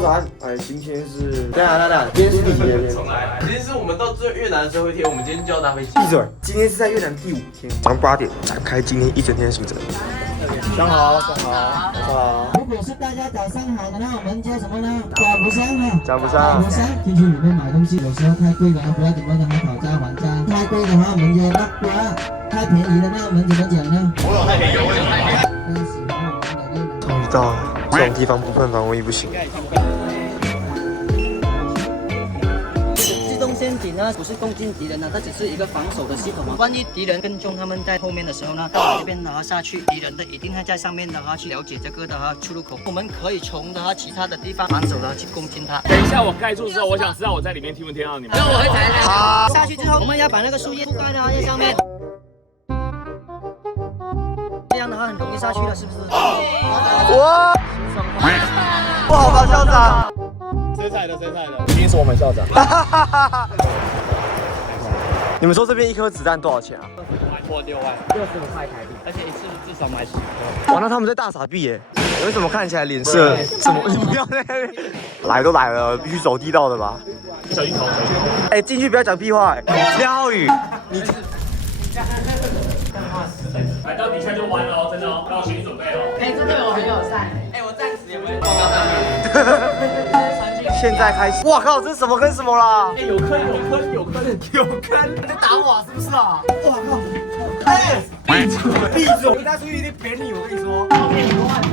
早安，今天是，等下，今天是第几天？重来，今天是我们到最越南的最后一天，我们今天就要搭飞机。闭嘴！今天是在越南第5天，早上8点展开今天一整天的行程。上好。如果是大家早上好的话，我们叫什么呢？讲不上啊。讲不上。进去里面买东西，有时候太贵的话，不要怎么的还讨价还价。太贵的话，我们就那瓜；太便宜的话，我们怎么讲呢？我有太便宜，我有太便宜。更喜欢我们的越南。终于到了，这种地方不喷防疫不行。自动陷阱呢，不是攻击敌人呢，它只是一个防守的系统啊。万一敌人跟踪他们在后面的时候呢，到我这边下去，敌人的一定会在上面去了解这个出入口。我们可以从其他的地方反手去攻击他。等一下我盖住之后，我想知道我在里面听不听到你们。那我会踩它。好，下去之后，我们要把那个树叶覆盖在上面。这样的话很容易下去了，是不是？哇！哇，好吧，校长。谁踩的？一定是我们校长。你们说这边一颗子弹多少钱啊？破6万，65块台币，而且一次至少买10颗。哇，那他们在大傻逼耶！为什么看起来脸色什么？你不要在那边。来都来了，必须走地道的吧？小鱼头。进去不要讲屁话，廖宇，你。来到底下就完了哦，真的哦，让我心理准备哦。这对我很友善。我暂时也不会报告上面。现在开始，哇靠，这是什么跟什么啦？有坑！你在打我是不是啊？哇靠！闭嘴！我带出去一定扁你，我跟你说。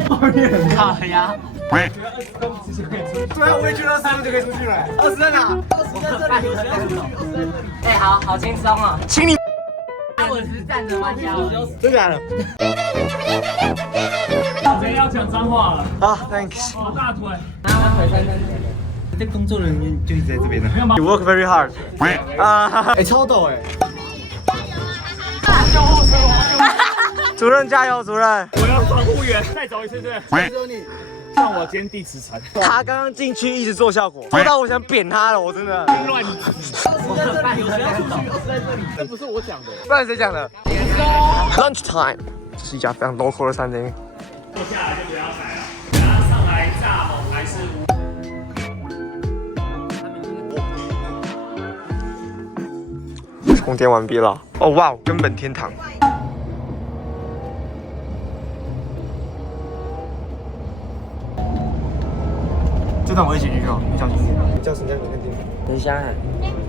后面很大呀。对啊，我也觉得20分就可以出去了。20在哪？20在这里。好轻松哦。请你。我是站着慢跳。真假的？谁要讲脏话了？啊 ，thanks。我大腿。这工作人员就一直在这边的。没有吗 You work very hard。超陡救护车！主任加油，主任。我要防护员，再走一次是。只有你。让我坚地驰骋。他刚刚进去一直做效果，做到我想扁他了，我真的。乱。这不是我讲的，不然谁讲的 ？Lunch time， 这是一家非常 local 的餐厅。坐下来就不要踩了，等下上来炸猛还是充电完毕了。哦哇，根本天堂。这段我一起去哦，你小心一点。叫什么？看镜头。等一下，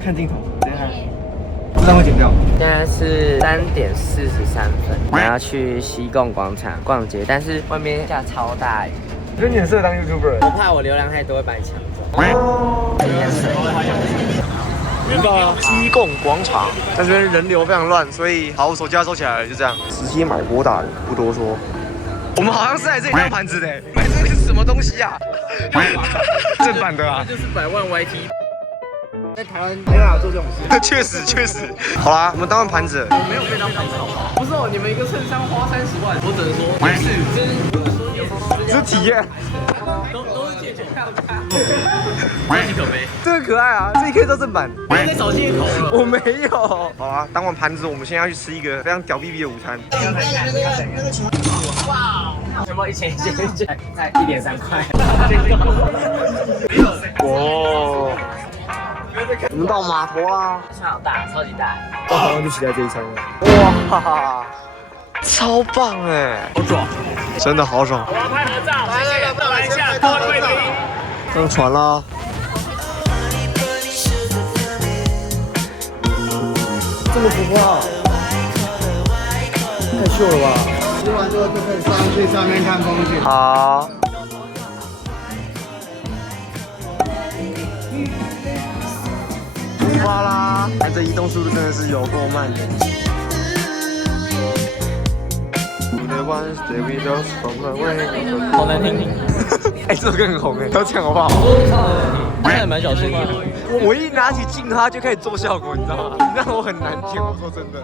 看镜头。等一下。这段会剪掉。现在是3点43分，我要去西贡广场逛街，但是外面下超大雨。我觉得你很适合当 YouTuber。我怕我流量太多会把你抢走。西贡广场，但这边人流非常乱，所以好，我手机要收起来了，就这样。直接买锅打的，不多说。我们好像是来这里当盘子的，买这个是什么东西啊？正版的啊，这就是100万 YT。在台湾没办法做这种事。确实。好啦，我们当完盘子。我没有被当盘子好不好？不是哦，你们一个衬衫花30万，我只能说没事，这是体验。都是借酒票价。可喜可悲。这个可爱啊，这一颗都正版。不要再找借口了。我没有。好啊，当完盘子，我们现在要去吃一个非常屌逼逼的午餐。哇，全部1000，才1.3块。哇！我们到码头啦！超大，超级大。我好像就骑在这一餐了。哇，超棒哎！好爽，真的好爽。我要拍合照，谢谢，来一下，各位贵宾。上船啦！这么浮夸，太秀了吧！吃完之后就可以上去上面看风景。好。出发啦！看这移动速度真的是有够慢的。好难听。这首歌很红哎，要唱好不好？真的蛮小声的。我一拿起镜它就开始做效果，你知道吗？让我很难听，我说真的。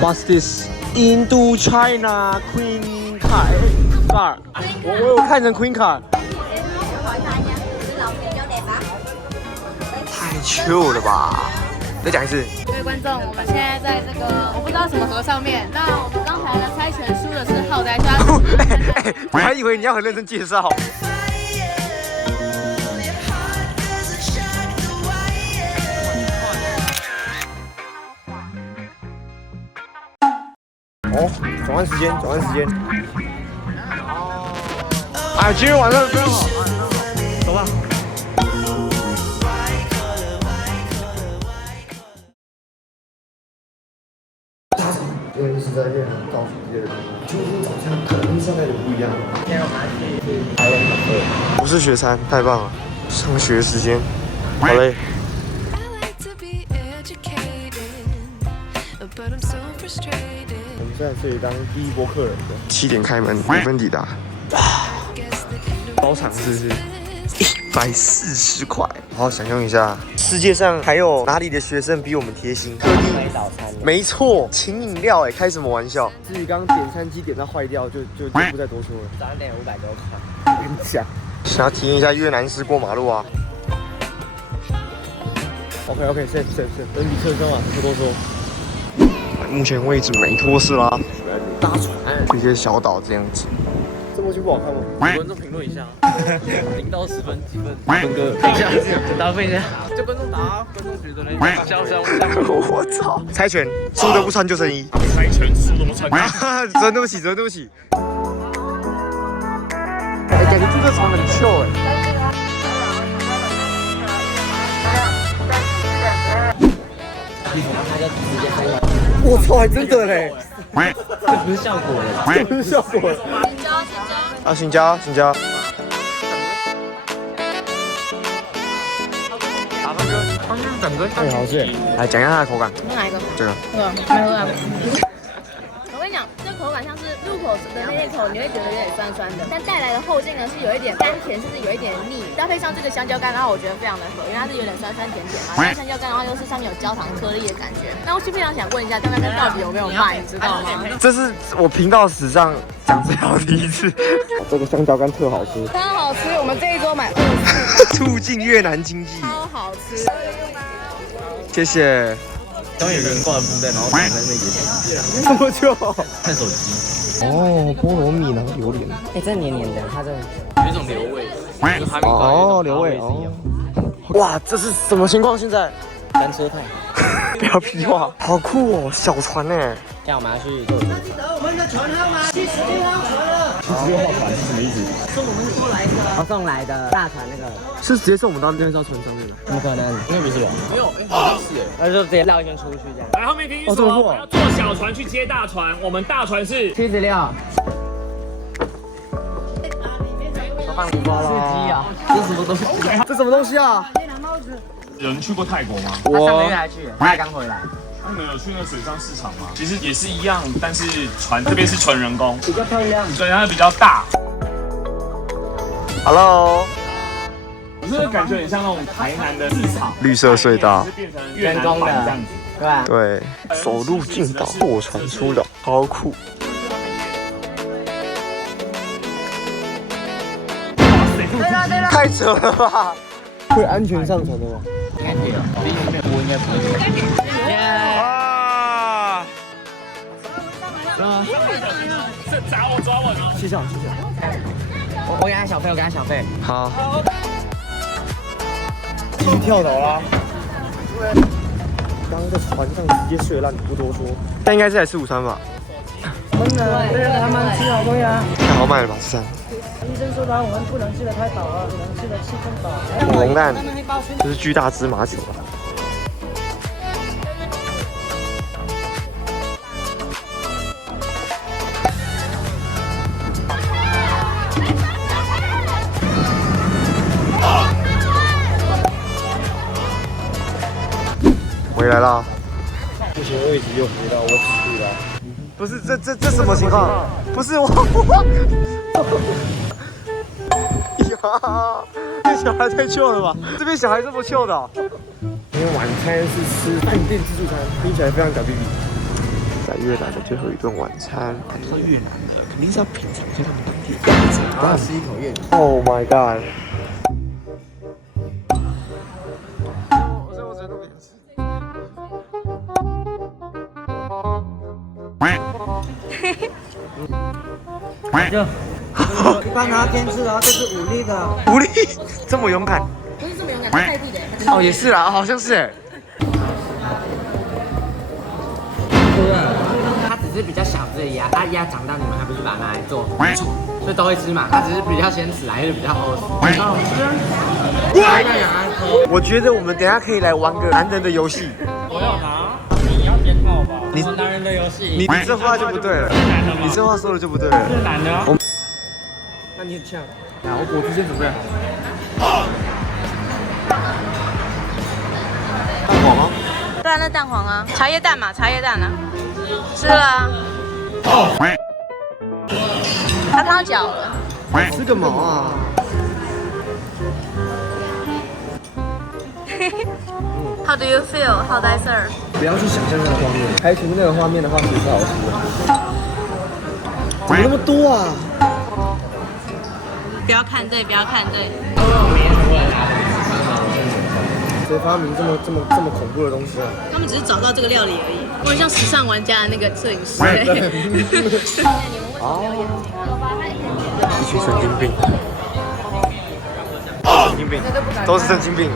What's this? Indo China Queen Car。我有看成 Queen Car。太 chill 了吧！再讲一次。各位观众，我们现在在这个我不知道什么河上面。那我们刚才的猜拳输的是浩呆川。我还以为你要很认真介绍。换时间，转换时间。啊，今天晚上真好，走吧。因为是在越南倒数第二天，今天早餐可能跟上代的不一样。今天我们要去台湾咖啡。不是学餐，太棒了！上学时间，好嘞。我们现在这里当第一波客人的，7点开门，5分抵达。包场是不是？140块。好好享用一下，世界上还有哪里的学生比我们贴心？特地买早餐。没错，请饮料开什么玩笑？至于刚刚点餐机点到坏掉，就不再多说了。早上点500多块。我跟你讲，想要体验一下越南式过马路啊。OK， 是，人比车凶啊，不多说。目前为止没脱事啦，搭船，这些小岛这样子。这部剧不好看吗？观众评论一下，0到10分几分？分哥，等一下，答分一下。就观众答，观众觉得呢？香。我操！猜拳，输的不穿就剩1。猜拳输的不穿。真对不起。感觉这个船很秀我操，还真的嘞！这不是效果的，这不是效果。啊，请加。哎，好吃！来讲一下它的口感。哪一个？这个。没喝啊。我跟你讲，这口感像是入口的那一口，你会觉得有点酸酸的，但带来的后劲呢是有一点甘甜，甚至有一点腻，搭配上这个香蕉干，然后我觉得非常的合，因为它是有点酸甜嘛，然后香蕉干，然后又是上面有焦糖颗粒的感觉。那我是非常想问一下，在那边到底有没有卖，你知道吗？这是我频道史上讲最好的一次。这个香蕉干特好吃，超好吃，我们这一桌买促进越南经济，超好吃。谢谢。刚有个人挂了绷带，然后躺在那边这么久？看手机。哦，菠萝蜜然后榴莲。这黏黏的，它这有一种流味。流味哦。哇，这是什么情况？现在单车太。不要屁话，好酷哦，小船呢。这样我们要去坐。记得我们的船号吗？76号船了。 76号船是什么意思？送我们过来的。送来的大船那个，是直接送我们到那艘船上面的？怎么可能？应该不是吧？没有，好像是那就直接绕一圈出去这样。来，后面听清楚哦，我要坐小船去接大船，我们大船是76。放礼包了。这是什么东西？这什么东西啊？有人去过泰国吗？他上个月还去，他刚回来。那你们有去那个水上市场吗？其实也是一样，但是船这边是纯人工，比较漂亮。所以它比较大。Hello。我是感觉很像那种台南的市场，绿色隧道，变成越南版这样子。对吧？对，走路进岛，坐船出岛，好酷。太扯了吧！会安全上船的吗？应该可以了。我应该不会。啊！是抓我！谢谢。我给他小费，好。继续跳岛啦！刚刚在船上直接睡烂，不多说。但应该是来吃午餐吧？真的，对他们吃好多呀。太好卖了吧，这餐。医生说我们不能吃的太饱了，只能吃的7分饱。红蛋，这是巨大芝麻球。回来啦！目前位置又回到我此地了。不是，这什么情况？不是我。呀，这小孩太糗了吧？这边小孩这么糗的、今天晚餐是吃饭店自助餐，听起来非常屌逼逼。在越南的最后一顿晚餐，到越南了，肯定是要品尝一下他们当地的样子。然后吃一口越南。Oh my god！ 一般拿天吃的，这是5粒的。无力，这么勇敢？不是这么勇敢，是泰币的。哦，也是啦，好像是哎。对，他只只是比较小只的鸭，鸭长大你们还不是把它拿来做，所以都会吃嘛。它只是比较先死来，就是比较好吃。我觉得我们等一下可以来玩个男人的游戏。我要拿，你要编号吧？你男人的游戏，你这话就不对了，你这话说的就不对了。是男的啊。那你很呛。来，我之前准备好。蛋黄吗？对啊，那蛋黄啊，茶叶蛋嘛，茶叶蛋啊，吃了啊。他烫脚了。吃个毛啊！How do you feel? How do I serve? 不要去想象那个画面，排除那个画面的话，其实是好吃的。怎么那么多啊？不要看对，不要看对。谁发明这么恐怖的东西啊？他们只是找到这个料理而已。我很像时尚玩家的那个摄影师。一群神经病，神经病，都是神经病。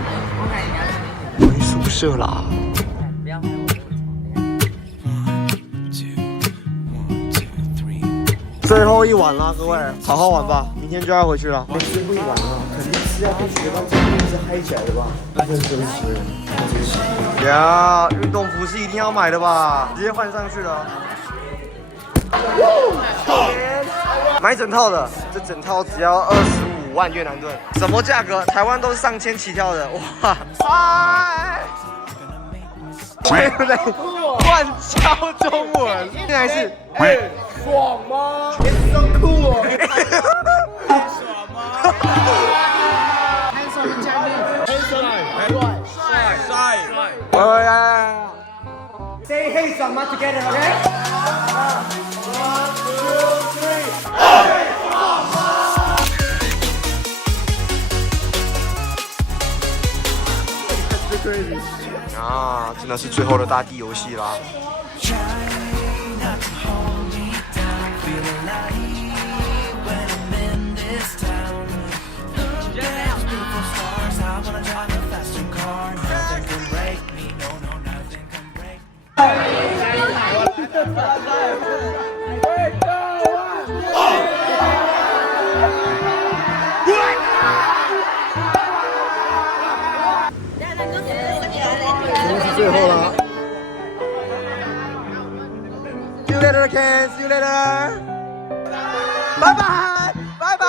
回宿舍啦。不要拍我。最后一晚啦，各位，好好玩吧，明天就要回去了。最后一晚了，肯定是要跟学长姐一直嗨起来的吧？认真实，呀，运动服是一定要买的吧？直接换上去了。买整套的，这整套只要25万越南盾，什么价格？台湾都是上千起跳的，哇！对不对？乱教中文，现在是爽吗？真酷哦！爽吗？喂， Say hey 爽吗 together OK？ 啊，真的是最后的大地游戏啦！最后了 ，See you later, Ken. See you later. 拜拜，拜拜，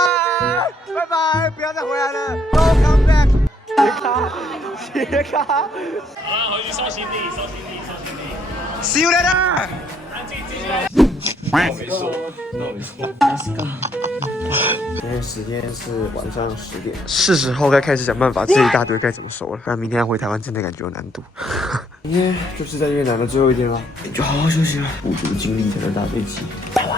拜拜，不要再回来了。Don't come back. 斜卡。好了，回去收行李，收行李，收行李。See you later. 我没说，那我没说。Let's go. 今天时间是晚上10点，是时候该开始想办法这一大堆该怎么收了，不然明天要回台湾真的感觉有难度。明天就是在越南的最后一天了，就好好休息了，补足精力才能搭飞机。拜拜。